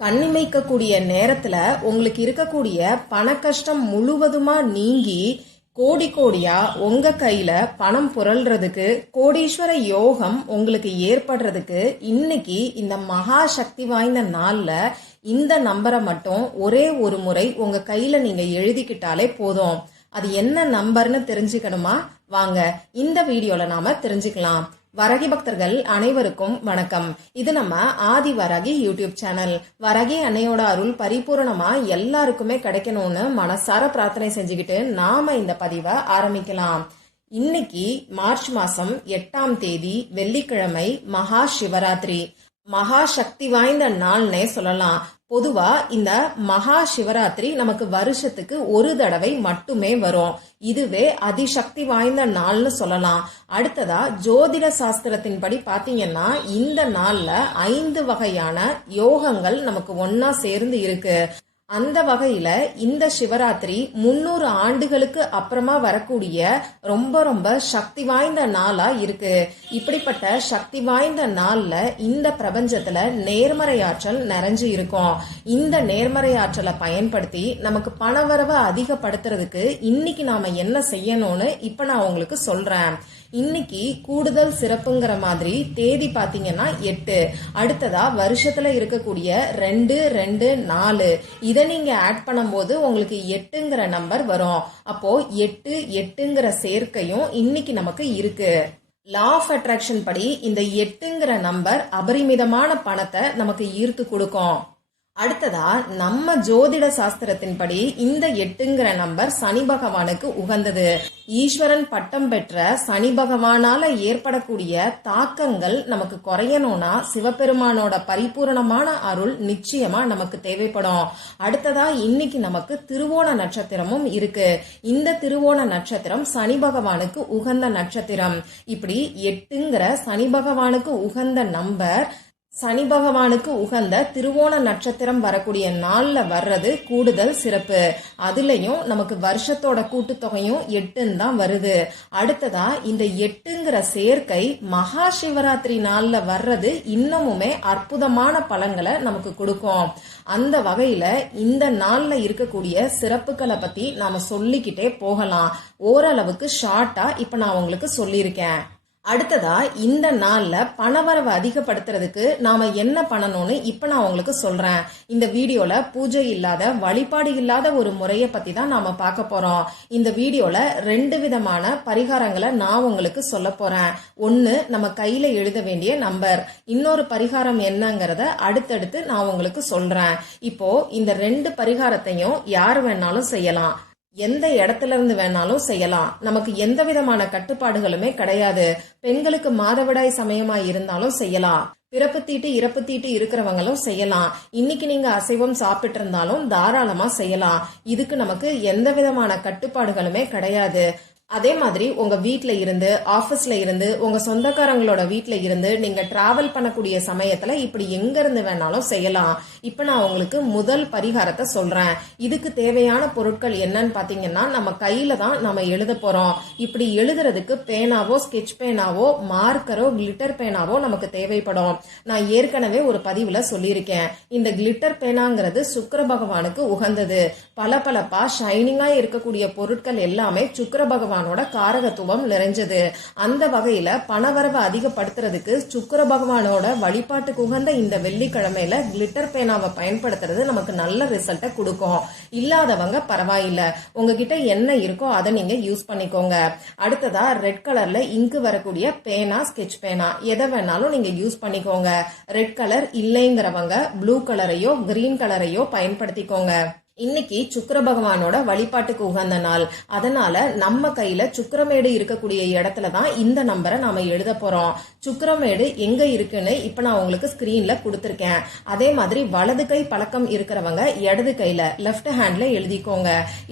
கண்ணிமைக்கக்கூடிய நேரத்துல உங்களுக்கு இருக்கக்கூடிய பண கஷ்டம் முழுவதுமா நீங்கி கோடி கோடியா உங்க கையில பணம் புரள்றதுக்கு கோடீஸ்வர யோகம் உங்களுக்கு ஏற்படுறதுக்கு இன்னைக்கு இந்த மகா சக்தி வாய்ந்த நாள்ல இந்த நம்பரை மட்டும் ஒரே ஒரு முறை உங்க கையில நீங்க எழுதிக்கிட்டாலே போதும். அது என்ன நம்பர்னு தெரிஞ்சுக்கணுமா? வாங்க இந்த வீடியோல நாம தெரிஞ்சுக்கலாம். வரகி பக்தர்கள் அனைவருக்கும் வணக்கம். இது நம்ம ஆதி வரகி யூடியூப் சேனல். வரகி அன்னையோட அருள் பரிபூரணமா எல்லாருக்குமே கிடைக்கணும்னு மனசார பிரார்த்தனை செஞ்சுக்கிட்டு நாம இந்த பதிவை ஆரம்பிக்கலாம். இன்னைக்கு மார்ச் மாசம் எட்டாம் தேதி வெள்ளிக்கிழமை மகா சிவராத்திரி. மகா சக்தி வாய்ந்த நாள்னே சொல்லலாம். பொதுவா இந்த மகா சிவராத்திரி நமக்கு வருஷத்துக்கு ஒரு தடவை மட்டுமே வரும். இதுவே அதிசக்தி வாய்ந்த நாள்னு சொல்லலாம். அடுத்ததா ஜோதிட சாஸ்திரத்தின்படி பாத்தீங்கன்னா இந்த நாள்ல ஐந்து வகையான யோகங்கள் நமக்கு ஒன்னா சேர்ந்து இருக்கு. அந்த வகையில இந்த சிவராத்திரி முன்னூறு ஆண்டுகளுக்கு அப்புறமா வரக்கூடிய ரொம்ப ரொம்ப சக்தி வாய்ந்த நாளா இருக்கு. இப்படிப்பட்ட சக்தி வாய்ந்த நாள்ல இந்த பிரபஞ்சத்துல நேர்மறை ஆற்றல் நிறைஞ்சு இருக்கும். இந்த நேர்மறை ஆற்றலை பயன்படுத்தி நமக்கு பணவரவை அதிகப்படுத்துறதுக்கு இன்னைக்கு நாம என்ன செய்யணும்னு இப்ப நான் உங்களுக்கு சொல்றேன். இன்னைக்கு கூடுதல் சிறப்புங்கிற மாதிரி தேதி பாத்தீங்கன்னா எட்டு. அடுத்ததா வருஷத்துல இருக்கக்கூடிய ரெண்டு ரெண்டு நாலு. இதை நீங்க ஆட் பண்ணும்போது உங்களுக்கு எட்டுங்கிற நம்பர் வரும். அப்போ எட்டு எட்டுங்கிற சேர்க்கையும் இன்னைக்கு நமக்கு இருக்கு. லா ஆஃப் அட்ராக்ஷன் படி இந்த எட்டுங்கிற நம்பர் அபரிமிதமான பணத்தை நமக்கு ஈர்த்து கொடுக்கும். அடுத்ததா நம்ம ஜோதிட சாஸ்திரத்தின்படி இந்த எட்டுங்கிற நம்பர் சனி பகவானுக்கு உகந்தது. ஈஸ்வரன் பட்டம் பெற்ற சனி பகவானால ஏற்படக்கூடிய தாக்கங்கள் நமக்கு குறையணும்னா சிவபெருமானோட பரிபூரணமான அருள் நிச்சயமா நமக்கு தேவைப்படும். அடுத்ததா இன்னைக்கு நமக்கு திருவோண நட்சத்திரமும் இருக்கு. இந்த திருவோண நட்சத்திரம் சனி பகவானுக்கு உகந்த நட்சத்திரம். இப்படி எட்டுங்கிற சனி பகவானுக்கு உகந்த நம்பர் சனி பகவானுக்கு உகந்த திருவோண நட்சத்திரம் வரக்கூடிய நாளில் வர்றது கூடுதல் சிறப்பு. அதுலயும் நமக்கு வருஷத்தோட கூட்டுத்தொகையும் எட்டுன்னு தான் வருது. அடுத்ததா இந்த எட்டுங்கிற சேர்க்கை மகா சிவராத்திரி நாளில் வர்றது இன்னமுமே அற்புதமான பழங்களை நமக்கு கொடுக்கும். அந்த வகையில இந்த நாள்ல இருக்கக்கூடிய சிறப்புகளை பத்தி நாம சொல்லிக்கிட்டே போகலாம். ஓரளவுக்கு ஷார்ட்டா இப்ப நான் உங்களுக்கு சொல்லியிருக்கேன். அடுத்ததா இந்த நாளில் பணவரவை அதிகப்படுத்துறதுக்கு நாம என்ன பண்ணணும்னு இப்ப நான் உங்களுக்கு சொல்றேன். இந்த வீடியோல பூஜை இல்லாத வழிபாடு இல்லாத ஒரு முறைய பத்தி தான் நாம பார்க்க போறோம். இந்த வீடியோல ரெண்டு விதமான பரிகாரங்களை நான் உங்களுக்கு சொல்ல போறேன். ஒன்னு நம்ம கையில எழுத வேண்டிய நம்பர் இன்னொரு பரிகாரம் என்னங்கிறத அடுத்தடுத்து நான் உங்களுக்கு சொல்றேன். இப்போ இந்த ரெண்டு பரிகாரத்தையும் யார் வேணாலும் செய்யலாம். எந்த இடத்துல இருந்து வேணாலும் செய்யலாம். நமக்கு எந்த விதமான கட்டுப்பாடுகளுமே கிடையாது. பெண்களுக்கு மாதவிடாய் சமயமா இருந்தாலும் செய்யலாம். பிறப்பு தீட்டு இறப்பு தீட்டு இருக்கிறவங்களும் செய்யலாம். இன்னைக்கு நீங்க அசைவம் சாப்பிட்டு இருந்தாலும் தாராளமா செய்யலாம். இதுக்கு நமக்கு எந்த விதமான கட்டுப்பாடுகளுமே கிடையாது. அதே மாதிரி உங்க வீட்டில் இருந்து ஆஃபீஸ்ல இருந்து உங்க சொந்தக்காரங்களோட வீட்டில் இருந்து நீங்க டிராவல் பண்ணக்கூடிய சமயத்துல இப்படி எங்க இருந்து வேணாலும் செய்யலாம். இப்ப நான் உங்களுக்கு முதல் பரிகாரத்தை சொல்றேன். இதுக்கு தேவையான பொருட்கள் என்னன்னு பாத்தீங்கன்னா நம்ம கையில தான் நம்ம எழுத போறோம். இப்படி எழுதுறதுக்கு பேனாவோ ஸ்கெட்ச் பேனாவோ மார்க்கரோ கிளிட்டர் பேனாவோ நமக்கு தேவைப்படும். நான் ஏற்கனவே ஒரு பதிவுல சொல்லியிருக்கேன். இந்த கிளிட்டர் பேனாங்கிறது சுக்கர பகவானுக்கு உகந்தது. பல பலப்பா ஷைனிங்கா இருக்கக்கூடிய பொருட்கள் எல்லாமே சுக்கர பகவான் பகவானோட காரகத்துவம் நிறைஞ்சது. அந்த வகையில பணவரவை அதிகப்படுத்துறதுக்கு சுக்கர பகவானோட வழிபாட்டுக்கு உகந்த இந்த வெள்ளிக்கிழமையில கிளிட்டர் பேனாவை பயன்படுத்துறது நமக்கு நல்ல ரிசல்ட்டை கொடுக்கும். இல்லாதவங்க பரவாயில்ல. உங்ககிட்ட என்ன இருக்கோ அதை நீங்க யூஸ் பண்ணிக்கோங்க. அடுத்ததா ரெட் கலர்ல இங்கு வரக்கூடிய பேனா ஸ்கெட்ச் பேனா. எதை வேணாலும் நீங்க யூஸ் பண்ணிக்கோங்க. ரெட் கலர் இல்லைங்கிறவங்க ப்ளூ கலரையோ கிரீன் கலரையோ பயன்படுத்திக்கோங்க. இன்னைக்கு சுக்கர பகவானோட வழிபாட்டுக்கு உகந்த நாள். அதனால நம்ம கையில சுக்கரமேடு இருக்கக்கூடிய இடத்துல தான் இந்த நம்பரை நாம எழுத போறோம். சுக்கரமேடு எங்க இருக்குன்னு இப்ப நான் உங்களுக்கு ஸ்கிரீன்ல கொடுத்துருக்கேன். அதே மாதிரி வலது கை பழக்கம் இருக்கிறவங்க இடது கையில லெஃப்ட் ஹேண்ட்ல எழுதிக்கோங்க.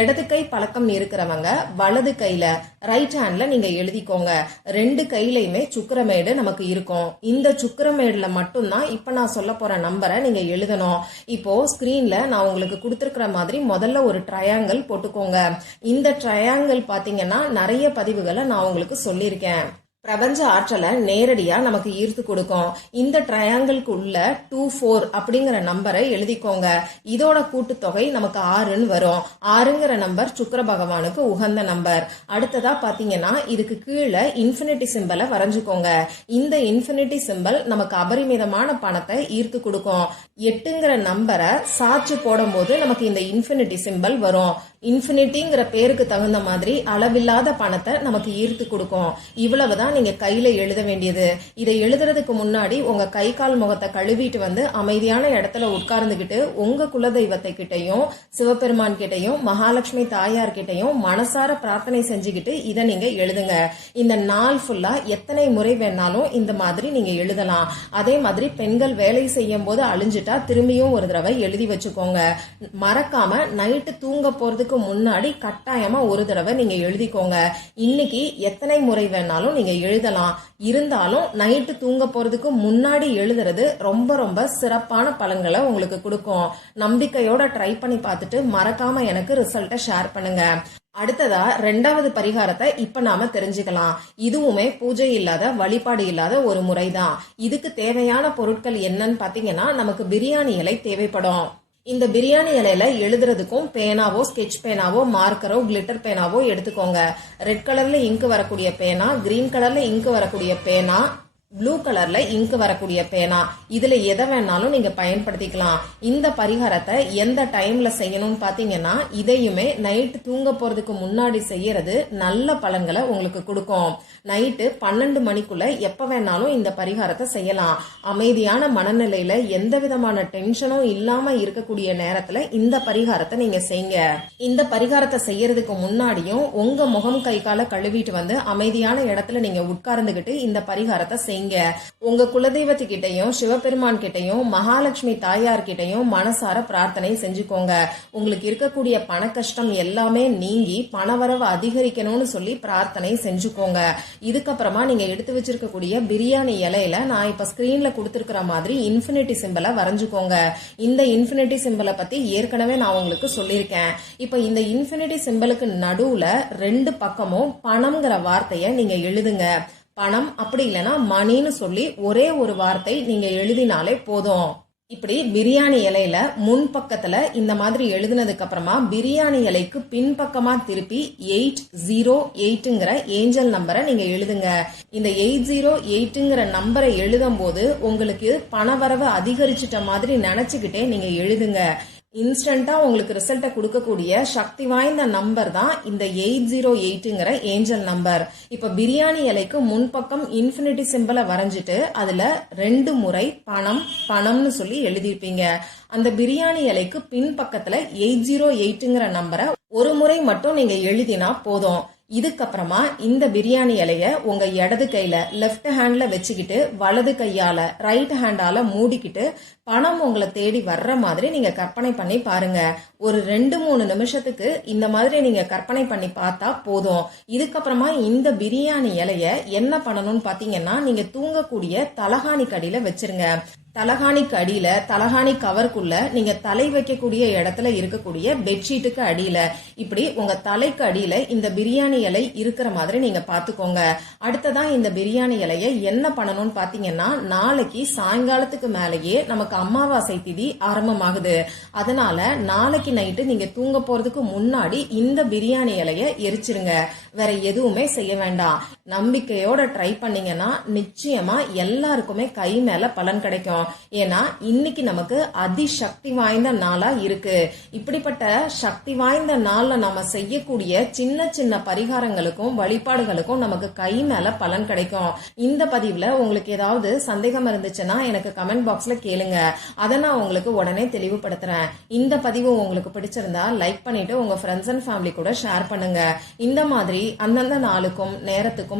இடது கை பழக்கம் இருக்கிறவங்க வலது கையில ரைட் ஹேண்ட்ல நீங்க எழுதிக்கோங்க. ரெண்டு கையிலயுமே சுக்கரமேடு நமக்கு இருக்கும். இந்த சுக்கரமேடுல மட்டும்தான் இப்ப நான் சொல்ல போற நம்பரை நீங்க எழுதணும். இப்போ ஸ்கிரீன்ல நான் உங்களுக்கு கொடுத்துருக்கிற மாதிரி முதல்ல ஒரு ட்ரையாங்கிள் போட்டுக்கோங்க. இந்த ட்ரையாங்கிள் பாத்தீங்கன்னா நிறைய பதிவுகளை நான் உங்களுக்கு சொல்லியிருக்கேன். பிரபஞ்ச ஆற்றலை நேரடியா நமக்கு ஈர்த்து கொடுக்கும். இந்த ட்ரையாங்கிள்குள்ள டூ ஃபோர் அப்படிங்கிற நம்பரை எழுதிக்கோங்க. இதோட கூட்டுத்தொகை நமக்கு ஆறுன்னு வரும். ஆறுங்கிற நம்பர் சுக்கர பகவானுக்கு உகந்த நம்பர் அடுத்ததா பாத்தீங்கன்னா இதுக்கு கீழே இன்ஃபினிட்டி சிம்பலை வரைஞ்சுக்கோங்க. இந்த இன்ஃபினிட்டி சிம்பல் நமக்கு அபரிமிதமான பணத்தை ஈர்த்து கொடுக்கும். எட்டுங்கிற நம்பரை சாச்சு போடும்போது நமக்கு இந்த இன்ஃபினிட்டி சிம்பல் வரும். இன்ஃபினிட்டிங்கிற பேருக்கு தகுந்த மாதிரி அளவில்லாத பணத்தை நமக்கு ஈர்த்து கொடுக்கும். இவ்வளவுதான் நீங்க கையில எழுத வேண்டியது. இதை எழுதுறதுக்கு முன்னாடி உங்க கை கால் முகத்தை கழுவிட்டு வந்து அமைதியான இடத்துல உட்கார்ந்துகிட்டு உங்க குலதெய்வத்தை கிட்டையும் சிவபெருமான் கிட்டையும் மகாலட்சுமி தாயார் கிட்டையும் மனசார பிரார்த்தனை செஞ்சுக்கிட்டு இதை நீங்க எழுதுங்க. இந்த நாள் ஃபுல்லா எத்தனை முறை வேணாலும் இந்த மாதிரி நீங்க எழுதலாம். அதே மாதிரி பெண்கள் வேலை செய்யும் போது அழிஞ்சிட்டா திரும்பியும் ஒரு தடவை எழுதி வச்சுக்கோங்க. மறக்காம நைட்டு தூங்க போறதுக்கு முன்னாடி கட்டாயமா ஒரு தடவை நீங்க எழுதிக்கோங்க. இன்னைக்கு எத்தனை முறை வேணாலும் நீங்க எழுதலாம். இருந்தாலும் நைட்டு தூங்க போறதுக்கு முன்னாடி எழுதுறது ரொம்ப ரொம்ப சிறப்பான பலன்களை உங்களுக்கு கொடுக்கும். நம்பிக்கையோட ட்ரை பண்ணி பார்த்துட்டு மறக்காம எனக்கு ரிசல்ட்டை ஷேர் பண்ணுங்க. அடுத்ததா ரெண்டாவது பரிகாரத்தை இப்ப நாம தெரிஞ்சுக்கலாம். இதுவுமே பூஜை இல்லாத வழிபாடு இல்லாத ஒரு முறைதான். இதுக்கு தேவையான பொருட்கள் என்னன்னு பாத்தீங்கன்னா நமக்கு பிரியாணி இலை தேவைப்படும். இந்த பிரியாணி இலையில எழுதுறதுக்கும் பேனாவோ ஸ்கெட்ச் பேனாவோ மார்க்கரோ கிளிட்டர் பேனாவோ எடுத்துக்கோங்க. ரெட் கலர்ல இங்கு வரக்கூடிய பேனா கிரீன் கலர்ல இங்கு வரக்கூடிய பேனா ப்ளூ கலர்ல இங்கு வரக்கூடிய பேனா. இதுல எதை வேணாலும் நீங்க பயன்படுத்திக்கலாம். இந்த பரிகாரத்தை எந்த டைம்ல செய்யணும்னு பாத்தீங்கன்னா இதையுமே நைட்டு தூங்க போறதுக்கு முன்னாடி செய்யறது நல்ல பலன்களை உங்களுக்கு கொடுக்கும். நைட்டு பன்னெண்டு மணிக்குள்ள எப்ப வேணாலும் இந்த பரிகாரத்தை செய்யலாம். அமைதியான மனநிலையில எந்த விதமான டென்ஷனும் இல்லாம இருக்கக்கூடிய நேரத்துல இந்த பரிகாரத்தை நீங்க செய்யுங்க. இந்த பரிகாரத்தை செய்யறதுக்கு முன்னாடியும் உங்க முகம் கை கால கழுவிட்டு வந்து அமைதியான இடத்துல நீங்க உட்கார்ந்துகிட்டு இந்த பரிகாரத்தை நீங்க உங்க குலதெய்வத்துக்கிட்டையும் சிவபெருமான் கிட்டையும் மகாலட்சுமி தாயார் கிட்டையும் மனசார பிரார்த்தனை செஞ்சுக்கோங்க. உங்களுக்கு இருக்கக்கூடிய பண கஷ்டம் எல்லாமே நீங்கி பணவரவு அதிகரிக்கணும்னு சொல்லி பிரார்த்தனை செஞ்சுக்கோங்க. இதுக்கப்புறமா நீங்க எடுத்து வச்சிருக்கக்கூடிய பிரியாணி இலையில நான் இப்ப ஸ்கிரீன்ல கொடுத்துருக்கிற மாதிரி இன்ஃபினிட்டி சிம்பிளை வரைஞ்சுக்கோங்க. இந்த இன்ஃபினிட்டி சிம்பிளை பத்தி ஏற்கனவே நான் உங்களுக்கு சொல்லியிருக்கேன். இப்ப இந்த இன்ஃபினிட்டி சிம்பிளுக்கு நடுவுல ரெண்டு பக்கமும் பணம்ங்கிற வார்த்தையை நீங்க எழுதுங்க. பணம் அப்படி இல்லைன்னா மணின்னு சொல்லி ஒரே ஒரு வார்த்தை நீங்க எழுதினாலே போதும். இப்படி பிரியாணி இலையில முன் பக்கத்துல இந்த மாதிரி எழுதினதுக்கு அப்புறமா பிரியாணி இலைக்கு பின்பக்கமா திருப்பி எயிட் ஜீரோ எயிட்டுங்கிற ஏஞ்சல் நம்பரை நீங்க எழுதுங்க. இந்த எயிட் ஜீரோ எயிட்டுங்கிற நம்பரை எழுதும் போது உங்களுக்கு பணவரவு அதிகரிச்சிட்ட மாதிரி நினைச்சுக்கிட்டே நீங்க எழுதுங்க. இன்ஸ்டண்ட்டாக உங்களுக்கு ரிசல்ட்டை கொடுக்கக்கூடிய சக்தி வாய்ந்த நம்பர் தான் இந்த எயிட் ஜீரோ எயிட்டுங்கிற ஏஞ்சல் நம்பர். இப்போ பிரியாணி இலைக்கு முன்பக்கம் இன்ஃபினிட்டி சிம்பிளை வரைஞ்சிட்டு அதில் ரெண்டு முறை பணம் பணம்னு சொல்லி எழுதியிருப்பீங்க. அந்த பிரியாணி இலைக்கு பின்பக்கத்தில் எயிட் ஜீரோ எயிட்டுங்கிற நம்பரை ஒரு முறை மட்டும் நீங்கள் எழுதினா போதும். இதுக்கப்புறமா இந்த பிரியாணி இலைய உங்க இடது கையில லெஃப்ட் ஹேண்ட்ல வச்சுக்கிட்டு வலது கையால ரைட் ஹேண்டால மூடிக்கிட்டு பணம் உங்களை தேடி வர்ற மாதிரி நீங்க கற்பனை பண்ணி பாருங்க. ஒரு ரெண்டு மூணு நிமிஷத்துக்கு இந்த மாதிரி நீங்க கற்பனை பண்ணி பார்த்தா போதும். இதுக்கப்புறமா இந்த பிரியாணி இலைய என்ன பண்ணணும்னு பாத்தீங்கன்னா நீங்க தூங்கக்கூடிய தலகாணி அடியில வச்சிருங்க. தலகாணிக்கு அடியில தலகாணி கவருக்குள்ள நீங்க தலை வைக்கக்கூடிய இடத்துல இருக்கக்கூடிய பெட்ஷீட்டுக்கு அடியில. இப்படி உங்க தலைக்கு அடியில இந்த பிரியாணி இலை இருக்கிற மாதிரி நீங்க பாத்துக்கோங்க அடுத்ததான் இந்த பிரியாணி இலைய என்ன பண்ணணும்னு பாத்தீங்கன்னா நாளைக்கு சாயங்காலத்துக்கு மேலேயே நமக்கு அமாவாசை திதி ஆரம்பமாகுது. அதனால நாளைக்கு நைட்டு நீங்க தூங்க போறதுக்கு முன்னாடி இந்த பிரியாணி இலைய எரிச்சிருங்க. வேற எதுவுமே செய்ய வேண்டாம். நம்பிக்கையோட ட்ரை பண்ணீங்கன்னா நிச்சயமா எல்லாருக்குமே கை மேல பலன் கிடைக்கும். ஏன்னா இன்னைக்கு நமக்கு அதிசக்தி வாய்ந்த நாளா இருக்கு. இப்படிப்பட்ட சக்தி வாய்ந்த நாள்ல நம்ம செய்யக்கூடிய சின்ன சின்ன பரிகாரங்களுக்கும் வழிபாடுகளுக்கும் நமக்கு கை மேல பலன் கிடைக்கும். இந்த பதிவுல உங்களுக்கு ஏதாவது சந்தேகம் இருந்துச்சுன்னா எனக்கு கமெண்ட் பாக்ஸ்ல கேளுங்க. அதை நான் உங்களுக்கு உடனே தெளிவுபடுத்துறேன். இந்த பதிவு உங்களுக்கு பிடிச்சிருந்தா லைக் பண்ணிட்டு உங்க ஃப்ரெண்ட்ஸ் அண்ட் ஃபேமிலி கூட ஷேர் பண்ணுங்க. இந்த மாதிரி அந்தந்த நாளுக்கும் நேரத்துக்கும்